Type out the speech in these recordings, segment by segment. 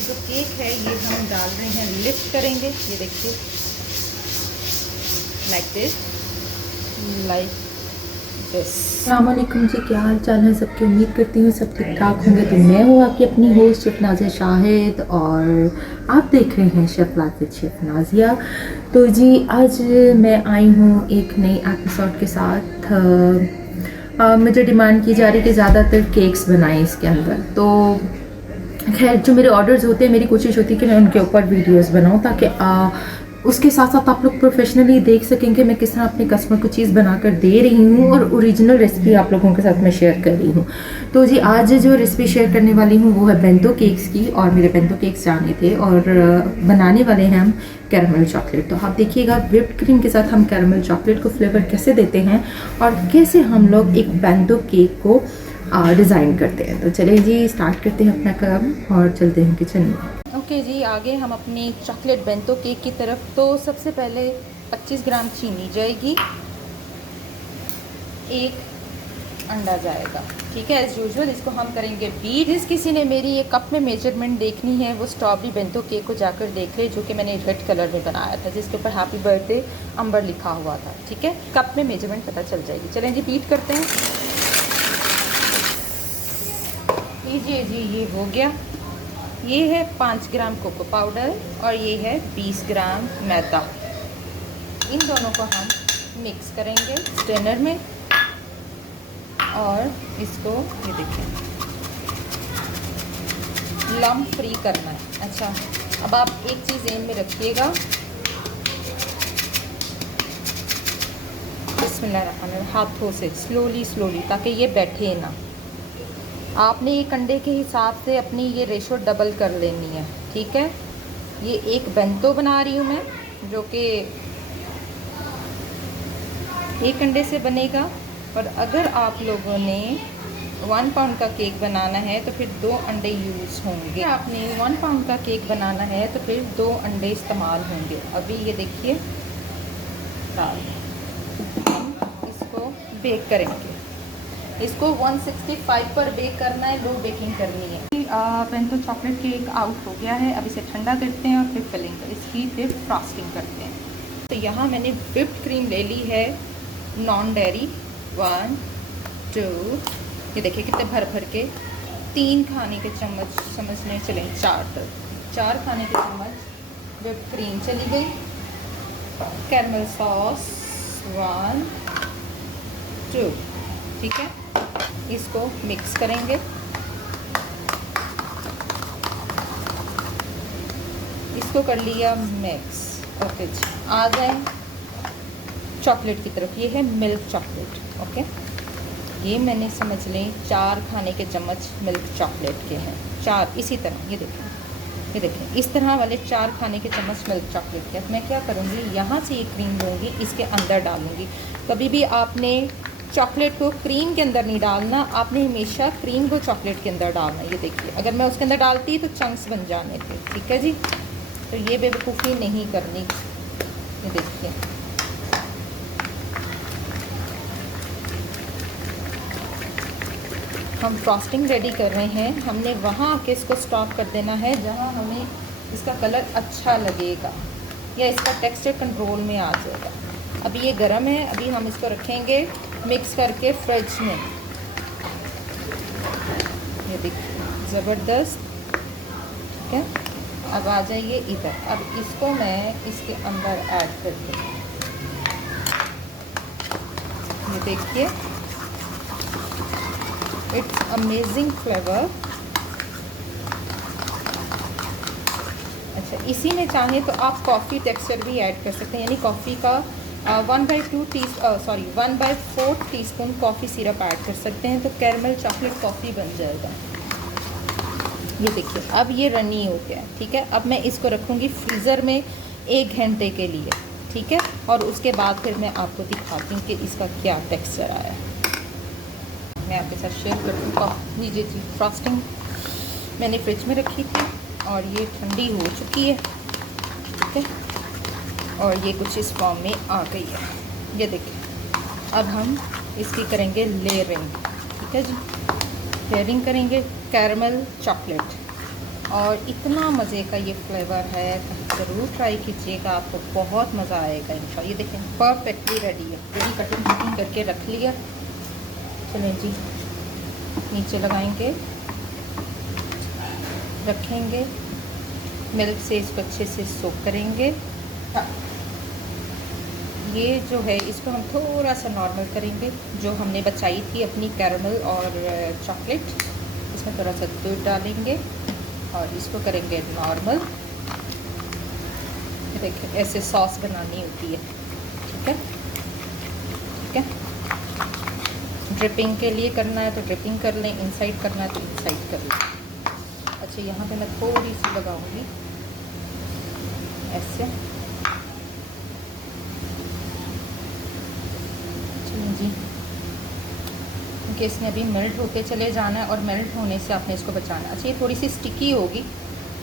ये जो केक है ये हम डाल रहे हैं, लिफ्ट करेंगे, ये देखिए लाइक दिस, लाइक दिस। अस्सलाम वालेकुम जी, क्या हाल चाल है सबकी। उम्मीद करती हूँ सब ठीक ठाक होंगे। तो मैं हूँ आपकी अपनी होस्ट शेफ़ नाज़िया शाहिद और आप देख रहे हैं chef life with chef Nazia. तो जी आज मैं आई हूँ एक नई एपिसोड के साथ। मुझे डिमांड की जा रही है कि ज़्यादातर केक्स बनाएं इसके अंदर। तो खैर जो मेरे ऑर्डर्स होते हैं मेरी कोशिश होती है कि मैं उनके ऊपर वीडियोस बनाऊं ताकि उसके साथ साथ आप लोग प्रोफेशनली देख सकें कि मैं किस तरह अपने कस्टमर को चीज़ बनाकर दे रही हूँ और ओरिजिनल रेसिपी आप लोगों के साथ मैं शेयर कर रही हूँ। तो जी आज जो रेसिपी शेयर करने वाली हूँ वो है बेंतो केक्स की, और मेरे बेंतो केक्स जाने थे और बनाने वाले हैं हम कैरमल चॉकलेट। तो आप देखिएगा व्हिप्ड क्रीम के साथ हम कैरमल चॉकलेट को फ्लेवर कैसे देते हैं और कैसे हम लोग एक बेंतो केक को डिज़ाइन करते हैं। तो चलिए जी स्टार्ट करते हैं अपना काम और चलते हैं किचन में। ओके जी, आगे हम अपनी चॉकलेट बेंतो केक की तरफ। तो सबसे पहले 25 ग्राम चीनी जाएगी, एक अंडा जाएगा, ठीक है। एज़ यूजुअल इसको हम करेंगे बीट। जिस किसी ने मेरी ये कप में मेजरमेंट देखनी है वो स्ट्रॉबेरी बेंतो केक को जाकर देख ले, जो कि मैंने रेड कलर में बनाया था जिसके ऊपर हैप्पी बर्थडे अंबर लिखा हुआ था, ठीक है। कप में मेजरमेंट पता चल जाएगी। चलें जी बीट करते हैं। लीजिए जी ये हो गया। ये है 5 ग्राम कोको पाउडर और ये है 20 ग्राम मैदा। इन दोनों को हम मिक्स करेंगे स्ट्रेनर में और इसको ये देखिए लम्प फ्री करना है। अच्छा, अब आप एक चीज़ एम में रखिएगा, बिस्मिल्लाह, हाथों से स्लोली स्लोली ताकि ये बैठे ना। आपने एक अंडे के हिसाब से अपनी ये रेशो डबल कर लेनी है, ठीक है। ये एक बेंतो बना रही हूँ मैं जो कि एक अंडे से बनेगा, और अगर आप लोगों ने 1 पाउंड का केक बनाना है तो फिर 2 अंडे यूज़ होंगे। आपने 1 पाउंड का केक बनाना है तो फिर 2 अंडे इस्तेमाल होंगे। अभी ये देखिए दाल, हम इसको बेक करेंगे। इसको 165 पर बेक करना है, लो बेकिंग करनी है। बेंतो चॉकलेट केक आउट हो गया है। अब इसे ठंडा करते हैं और फिर फिलिंग कर इसकी फिर फ्रॉस्टिंग करते हैं। तो यहाँ मैंने व्हिप्ड क्रीम ले ली है नॉन डेयरी 1 2, ये देखिए कितने भर भर के, 3 खाने के चम्मच समझ लें, चलें 4 तक, 4 खाने के चम्मच व्हिप्ड क्रीम चली गई। कैरमल सॉस 1 2, ठीक है। इसको मिक्स करेंगे। इसको कर लिया मिक्स। ओके जी, आ जाए चॉकलेट की तरफ। ये है मिल्क चॉकलेट, ओके। ये मैंने समझ लें 4 खाने के चम्मच मिल्क चॉकलेट के हैं, 4 इसी तरह। ये देखें इस तरह वाले 4 खाने के चम्मच मिल्क चॉकलेट के। मैं क्या करूँगी, यहाँ से ये क्रीम लूँगी, इसके अंदर डालूँगी। कभी भी आपने चॉकलेट को क्रीम के अंदर नहीं डालना, आपने हमेशा क्रीम को चॉकलेट के अंदर डालना। ये देखिए अगर मैं उसके अंदर डालती तो चंक्स बन जाने थे, ठीक है जी। तो ये बेवकूफ़ी नहीं करनी। ये देखिए हम फ्रॉस्टिंग रेडी कर रहे हैं। हमने वहाँ आके इसको स्टॉप कर देना है जहाँ हमें इसका कलर अच्छा लगेगा या इसका टेक्सचर कंट्रोल में आ जाएगा। अभी ये गर्म है, अभी हम इसको रखेंगे मिक्स करके फ्रिज में। ये देखिए ज़बरदस्त, ठीक है। अब आ जाइए इधर। अब इसको मैं इसके अंदर ऐड करती हूँ। ये देखिए इट्स अमेजिंग फ्लेवर। अच्छा, इसी में चाहें तो आप कॉफ़ी टेक्सचर भी ऐड कर सकते हैं, यानी कॉफ़ी का 1/4 टीस्पून कॉफ़ी सिरप ऐड कर सकते हैं, तो कैरमल चॉकलेट कॉफ़ी बन जाएगा। ये देखिए अब ये रनी हो गया, ठीक है। अब मैं इसको रखूँगी फ्रीज़र में 1 घंटे के लिए, ठीक है। और उसके बाद फिर मैं आपको दिखाती हूँ कि इसका क्या टेक्सचर आया। मैं आपके साथ शेयर कर दूँ। लीजिए जी, फ्रॉस्टिंग मैंने फ्रिज में रखी थी और ये ठंडी हो चुकी है, ठीक है। और ये कुछ इस फॉर्म में आ गई है। ये देखिए अब हम इसकी करेंगे लेयरिंग, ठीक है जी। लेयरिंग करेंगे कैरमल चॉकलेट। और इतना मज़े का ये फ्लेवर है, ज़रूर ट्राई कीजिएगा, आपको बहुत मज़ा आएगा इंशाल्लाह। ये देखें परफेक्टली रेडी है, रेडी कटिंग करके रख लिया। चलें जी, नीचे लगाएंगे, रखेंगे, मिल्क से इसको अच्छे से सोक करेंगे। ये जो है इसको हम थोड़ा सा नॉर्मल करेंगे, जो हमने बचाई थी अपनी कैरमल और चॉकलेट, इसमें थोड़ा सा दूध डालेंगे और इसको करेंगे नॉर्मल। देखिए ऐसे सॉस बनानी होती है, ठीक है, ठीक है। ड्रिपिंग के लिए करना है तो ड्रिपिंग कर लें, इनसाइड करना है तो इनसाइड कर लें। अच्छा, यहाँ पे मैं थोड़ी सी लगाऊंगी ऐसे। चलिए जी, क्योंकि इसने अभी मेल्ट होके चले जाना है और मेल्ट होने से आपने इसको बचाना है। अच्छा, ये थोड़ी सी स्टिकी होगी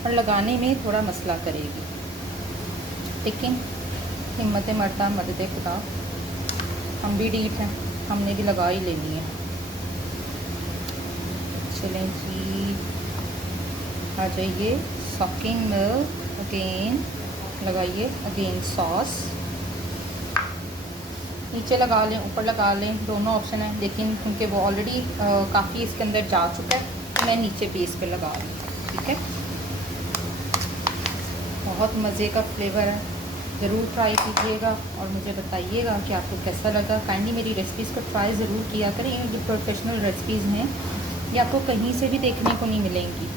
और लगाने में थोड़ा मसला करेगी, लेकिन हिम्मत मरता मदद खुदा, हम भी डीट हैं, हमने भी लगा ही लेनी है। चलें जी, आ जाइए, सॉकिंग मिल्क अगेन लगाइए, अगेन सॉस नीचे लगा लें, ऊपर लगा लें, दोनों ऑप्शन है, लेकिन क्योंकि वो ऑलरेडी काफ़ी इसके अंदर जा चुका है तो मैं नीचे बेस पे लगा रही हूँ, ठीक है। बहुत मज़े का फ्लेवर है, ज़रूर ट्राई कीजिएगा और मुझे बताइएगा कि आपको कैसा लगा। काइंडली मेरी रेसिपीज़ को ट्राई ज़रूर किया करें, ये जो प्रोफेशनल रेसिपीज़ हैं ये आपको कहीं से भी देखने को नहीं मिलेंगी।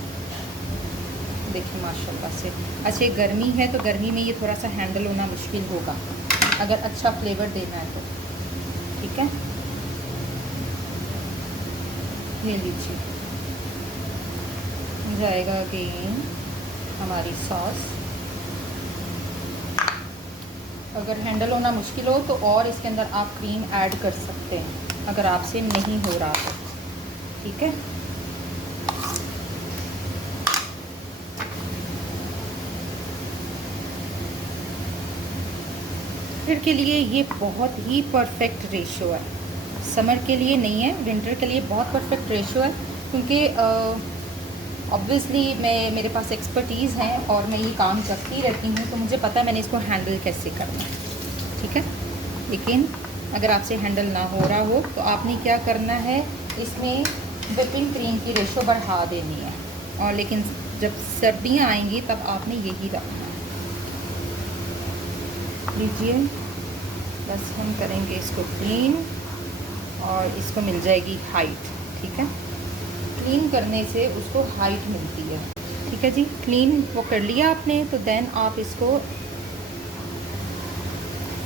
देखिए माशाल्लाह से। अच्छा, गर्मी है तो गर्मी में ये थोड़ा सा हैंडल होना मुश्किल होगा, अगर अच्छा फ्लेवर देना है तो, ठीक है। ये लीजिए, जाएगा अगेन हमारी सॉस। अगर हैंडल होना मुश्किल हो तो और इसके अंदर आप क्रीम ऐड कर सकते हैं, अगर आपसे नहीं हो रहा तो, ठीक है। विंटर के लिए ये बहुत ही परफेक्ट रेशो है, समर के लिए नहीं है, विंटर के लिए बहुत परफेक्ट रेशो है, क्योंकि ऑब्वियसली मेरे पास एक्सपर्टीज़ हैं और मैं ये काम करती रहती हूँ, तो मुझे पता है मैंने इसको हैंडल कैसे करना है, ठीक है। लेकिन अगर आपसे हैंडल ना हो रहा हो तो आपने क्या करना है, इसमें व्हिपिंग क्रीम की रेशो बढ़ा देनी है, और लेकिन जब सर्दियाँ आएंगी तब आपने यही रखना है। लीजिए, बस हम करेंगे इसको क्लीन और इसको मिल जाएगी हाइट, ठीक है। क्लीन करने से उसको हाइट मिलती है, ठीक है जी। क्लीन वो कर लिया आपने तो देन आप इसको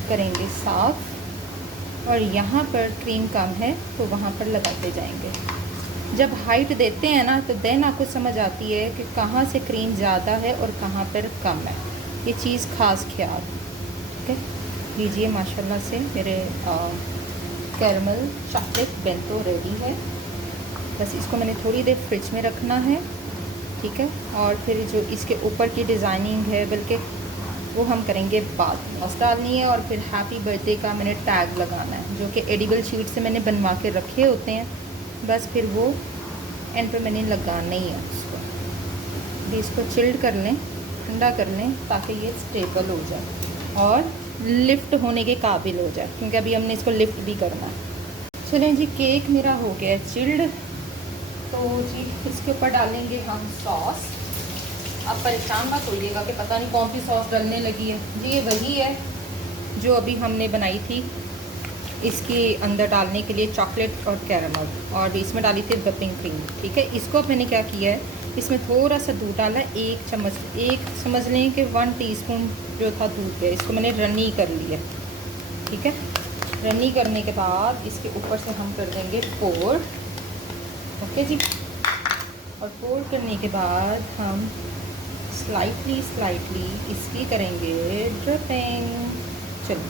करेंगे साफ़, और यहाँ पर क्रीम कम है तो वहाँ पर लगाते जाएंगे। जब हाइट देते हैं ना तो देन आपको समझ आती है कि कहाँ से क्रीम ज़्यादा है और कहाँ पर कम है, ये चीज़ ख़ास ख्याल, ठीक है। लीजिए, माशाल्लाह से मेरे कैरमल चॉकलेट बेंतो रेडी है। बस इसको मैंने थोड़ी देर फ्रिज में रखना है, ठीक है। और फिर जो इसके ऊपर की डिज़ाइनिंग है बल्कि वो हम करेंगे बाद, सॉस डालनी है और फिर हैप्पी बर्थडे का मैंने टैग लगाना है, जो कि एडिबल शीट से मैंने बनवा के रखे होते हैं। बस फिर वो एंड पर मैंने लगाना ही है उसको। भी इसको चिल्ड कर लें, ठंडा कर लें, ताकि ये स्टेबल हो जाए और लिफ्ट होने के काबिल हो जाए, क्योंकि अभी हमने इसको लिफ्ट भी करना है। चलें जी, केक मेरा हो गया है चिल्ड, तो जी इसके ऊपर डालेंगे हम सॉस। आप परेशान मत होइएगा कि पता नहीं कौन सी सॉस डलने लगी है जी, ये वही है जो अभी हमने बनाई थी इसके अंदर डालने के लिए, चॉकलेट और कैरमल, और इसमें डाली थी व्हिपिंग क्रीम, ठीक है। इसको अब मैंने क्या किया है, इसमें थोड़ा सा दूध डाला, एक चम्मच, एक समझ लें कि 1 टीस्पून जो था दूध है, इसको मैंने रनी कर लिया, ठीक है। रनी करने के बाद इसके ऊपर से हम कर देंगे पोर, ओके जी। और पोर करने के बाद हम स्लाइटली इसकी करेंगे ड्रिपिंग। चलो,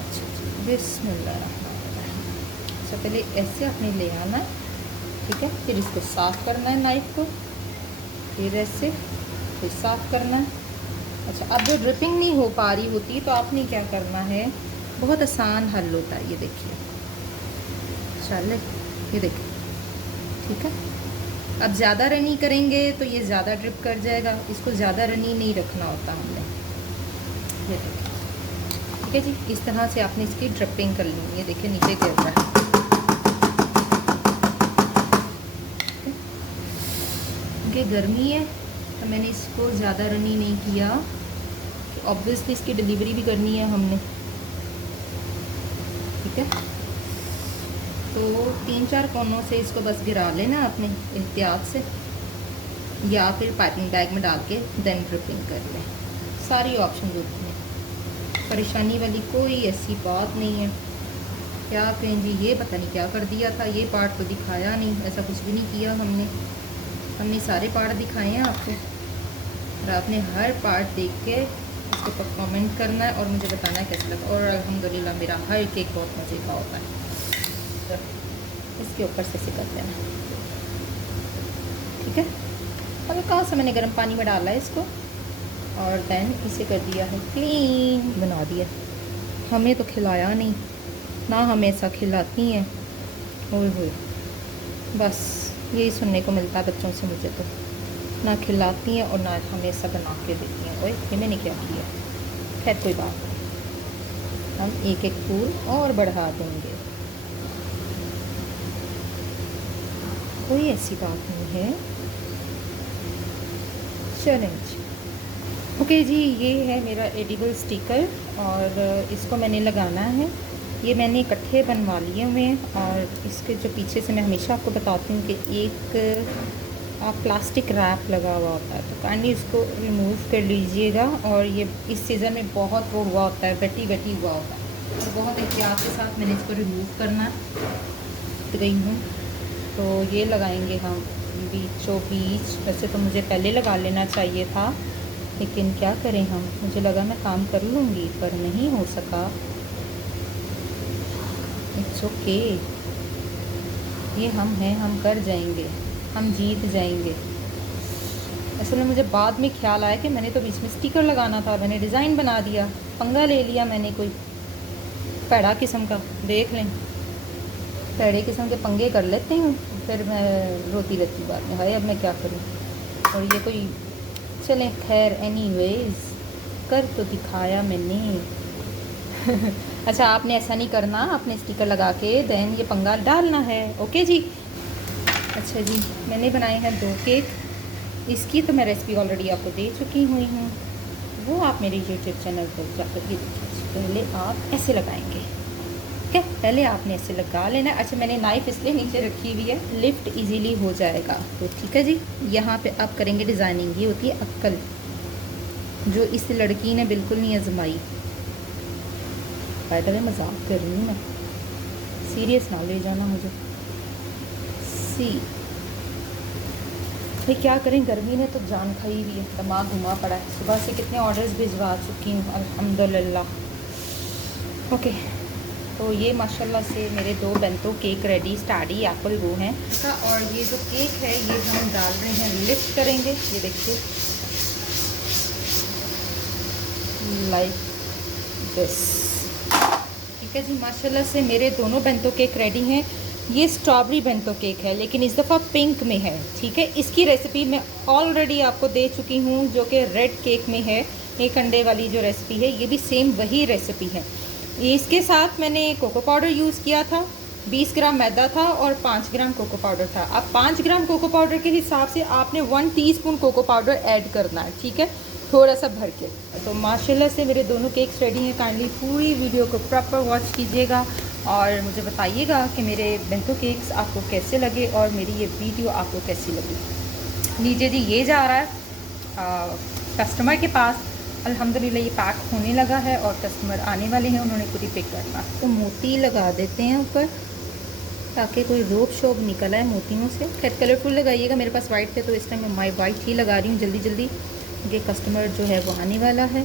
अच्छा, बिस्मिल्लाह। अच्छा, पहले ऐसे आपने ले आना, ठीक है, फिर इसको साफ़ करना है नाइफ को, फिर ऐसे फिर साफ़ करना है। अच्छा, अब जो ड्रिपिंग नहीं हो पा रही होती तो आपने क्या करना है, बहुत आसान हल होता है, ये देखिए, चले, ये देखिए, ठीक है। अब ज़्यादा रनी करेंगे तो ये ज़्यादा ड्रिप कर जाएगा, इसको ज़्यादा रनी नहीं रखना होता हमने। ये देखिए, ठीक है जी, इस तरह से आपने इसकी ड्रिपिंग कर ली। ये देखिए नीचे गिर रहा है। क्योंकि गर्मी है तो मैंने इसको ज़्यादा रनी नहीं किया, ऑब्वियसली इसकी डिलीवरी भी करनी है हमने, ठीक है। तो 3-4 कोनों से इसको बस गिरा लेना आपने एहतियात से, या फिर पाइपिंग बैग में डाल के देन ड्रिपिंग कर लें। सारी ऑप्शन होती हैं, परेशानी वाली कोई ऐसी बात नहीं है। क्या कहें जी, ये पता नहीं क्या कर दिया था, ये पार्ट तो दिखाया नहीं, ऐसा कुछ भी नहीं किया हमने सारे पार्ट दिखाए हैं आपको, और आपने हर पार्ट देख के इसके ऊपर कमेंट करना है और मुझे बताना है कैसा लगा। और अल्हम्दुलिल्लाह मेरा हर केक बहुत मज़े का होता है। तो इसके ऊपर से सिकल देना, ठीक है। अब कहाँ से मैंने गर्म पानी में डाला है इसको, और देन इसे कर दिया है क्लीन, बना दिया। हमें तो खिलाया नहीं ना, हम ऐसा खिलाती हैं, ओए होए, बस यही सुनने को मिलता है बच्चों से मुझे तो, ना खिलाती हैं और ना हमेशा बना के देती हैं। ओए ये मैंने क्या किया, खैर कोई बात नहीं, हम एक एक फूल और बढ़ा देंगे, कोई ऐसी बात नहीं है। चैलेंज ओके जी, ये है मेरा एडिबल स्टिकर और इसको मैंने लगाना है। ये मैंने इकट्ठे बनवा लिए हुए हैं, और इसके जो पीछे से मैं हमेशा आपको बताती हूँ कि एक प्लास्टिक रैप लगा हुआ होता है, तो काइंडली इसको रिमूव कर लीजिएगा। और ये इस सीज़न में बहुत वो हुआ होता है, बेटी हुआ होता है, तो बहुत एहतियात के साथ मैंने इसको रिमूव करना गई हूँ। तो ये लगाएंगे हम बीचों बीच। वैसे तो मुझे पहले लगा लेना चाहिए था, लेकिन क्या करें हम, मुझे लगा मैं काम कर लूँगी पर नहीं हो सका। इट्स ओके, ये हम हैं, हम कर जाएंगे, हम जीत जाएंगे। असल में मुझे बाद में ख्याल आया कि मैंने तो बीच में स्टिकर लगाना था, मैंने डिज़ाइन बना दिया, पंगा ले लिया मैंने, कोई पैड़ा किस्म का। देख लें, पैड़े किस्म के पंगे कर लेते हैं, फिर मैं रोती रहती बाद में, भाई अब मैं क्या करूँ। और ये कोई, चलें खैर, एनीवेज कर तो दिखाया मैंने। अच्छा, आपने ऐसा नहीं करना, आपने स्टिकर लगा के देन ये पंगा डालना है, ओके जी। अच्छा जी, मैंने बनाए हैं 2 केक। इसकी तो मैं रेसिपी ऑलरेडी आपको दे चुकी हुई हूँ, वो आप मेरे यूट्यूब चैनल पर जाकर के देखिए। पहले आप ऐसे लगाएंगे, ठीक है, पहले आपने ऐसे लगा लेना। अच्छा, मैंने नाइफ़ इसलिए नीचे रखी हुई है, लिफ्ट इजीली हो जाएगा, तो ठीक है जी। यहाँ पे आप करेंगे डिज़ाइनिंग, ये होती है अक्ल, जो इस लड़की ने बिल्कुल नहीं आजमाई। बाय द वे मजाक कर रही हूँ मैं, सीरियस ना ले जाना मुझे। भाई क्या करें, गर्मी ने तो जान खाई हुई है, दिमाग घुमा पड़ा है। सुबह से कितने ऑर्डर्स भिजवा चुकी हूँ अल्हम्दुलिल्लाह। ओके, तो ये माशाल्लाह से मेरे 2 bento cake ready, study Apple वो हैं। और ये जो केक है ये हम डाल रहे हैं, लिफ्ट करेंगे, ये देखिए लाइक दिस, ठीक है जी। माशाल्लाह से मेरे दोनों बेंतो केक रेडी हैं। ये स्ट्रॉबेरी बेंतो केक है, लेकिन इस दफ़ा पिंक में है, ठीक है। इसकी रेसिपी मैं ऑलरेडी आपको दे चुकी हूँ, जो कि रेड केक में है। एक अंडे वाली जो रेसिपी है, ये भी सेम वही रेसिपी है। इसके साथ मैंने कोको पाउडर यूज़ किया था, 20 ग्राम मैदा था और 5 ग्राम कोको पाउडर था। अब 5 ग्राम कोको पाउडर के हिसाब से आपने 1 टीस्पून कोको पाउडर ऐड करना है, ठीक है, थोड़ा सा भर के। तो माशाल्लाह से मेरे दोनों केक्स रेडी हैं। काइंडली पूरी वीडियो को प्रॉपर वॉच कीजिएगा और मुझे बताइएगा कि मेरे बेंतो केक्स आपको कैसे लगे और मेरी ये वीडियो आपको कैसी लगी। लीजिए जी, ये जा रहा है कस्टमर के पास। अल्हम्दुलिल्लाह ये पैक होने लगा है और कस्टमर आने वाले हैं, उन्होंने खुद ही पिक करना। तो मोती लगा देते हैं ऊपर ताकि कोई रोब शोब निकल आए मोतियों से। खैर कलरफुल लगाइएगा, मेरे पास वाइट थे तो इस टाइम मैं वाइट ही लगा रही हूँ जल्दी जल्दी, क्योंकि कस्टमर जो है वो आने वाला है।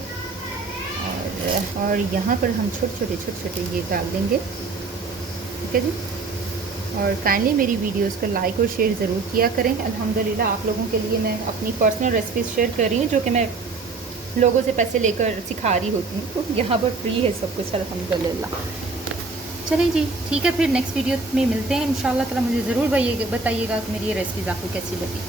और यहाँ पर हम छोटे छोटे ये डाल देंगे, ठीक है जी। और काइंडली मेरी वीडियोस को लाइक और शेयर ज़रूर किया करें। अल्हम्दुलिल्लाह आप लोगों के लिए मैं अपनी पर्सनल रेसिपीज़ शेयर कर रही हूँ, जो कि मैं लोगों से पैसे लेकर सिखा रही होती हूँ, तो यहाँ पर फ्री है सब कुछ अल्हम्दुलिल्लाह। चलिए जी, ठीक है, फिर नेक्स्ट वीडियो में मिलते हैं इंशाल्लाह ताला। मुझे ज़रूर बताइएगा कि मेरी ये रेसिपीज़ आपको कैसी लगी।